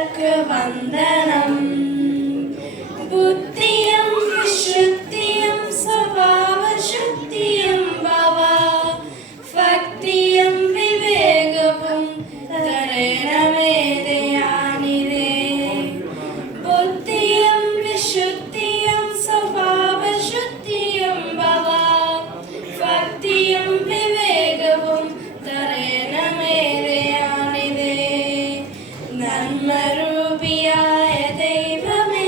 നിനക്ക് വന്ദനം. ബുദ്ധിയും വിശുദ്ധിയും സ്വഭാവശുദ്ധിയും ഭവ ഭക്തിയും വിവേകവും തരണമേ ദയാനിധേ. ബുദ്ധിയും വിശുദ്ധിയും സ്വഭാവശുദ്ധിയും ഭവ ഭക്തിയും വിവേകവും തരണമേ ദയാനിധേ. നന്മരൂപിയായ ദൈവമേ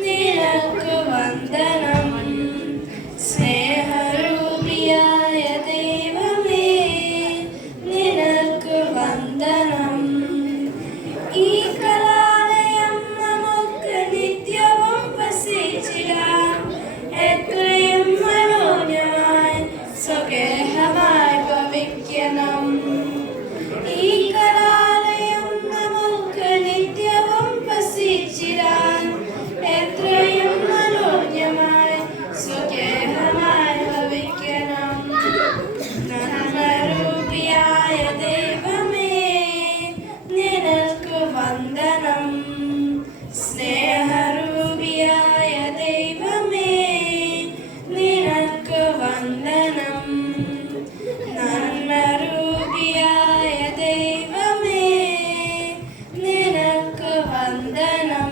നിനക്ക് വന്ദനം. സ്നേഹരൂപിയായ ദൈവമേ നിനക്ക് വന്ദനം. ഈ കലാലയം നമുക്ക് നിത്യവും വസിച്ചിടാം. എത്രയും മനോജ്ഞമായി സ്വഗേഹമായി ഭവിക്കണം. ഈ കലാലയം നമുക്ക് നിത്യവും വസിച്ചിടാൻ. എത്രയും മനോജ്ഞമായി സ്വഗേഹമായി ഭവിക്കണം. നന്മരൂപിയായ ദൈവമേ നിനക്ക് വന്ദനം. സ്നേഹരൂപിയായ ദൈവമേ നിനക്ക് വന്ദനം. നന്മരൂപിയായ ദൈവമേ നിനക്ക് വന്ദനം.